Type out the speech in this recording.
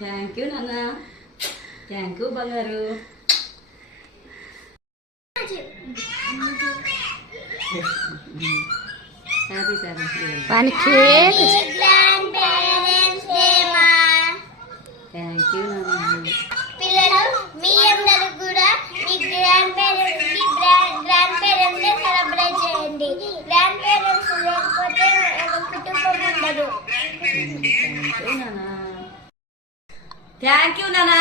Thank you నాన్న. Thank you బంగారు. Happy parents day. Thank you నాన్న. పిల్లలు మీ అందరూ కూడా మీ గ్రాండ్ పేరెంట్స్ డే సెలబ్రేట్ చేయండి. గ్రాండ్ పేరెంట్స్ లేకపోతే కుటుంబం ఉండదు. థ్యాంక్ యూ నాన్న.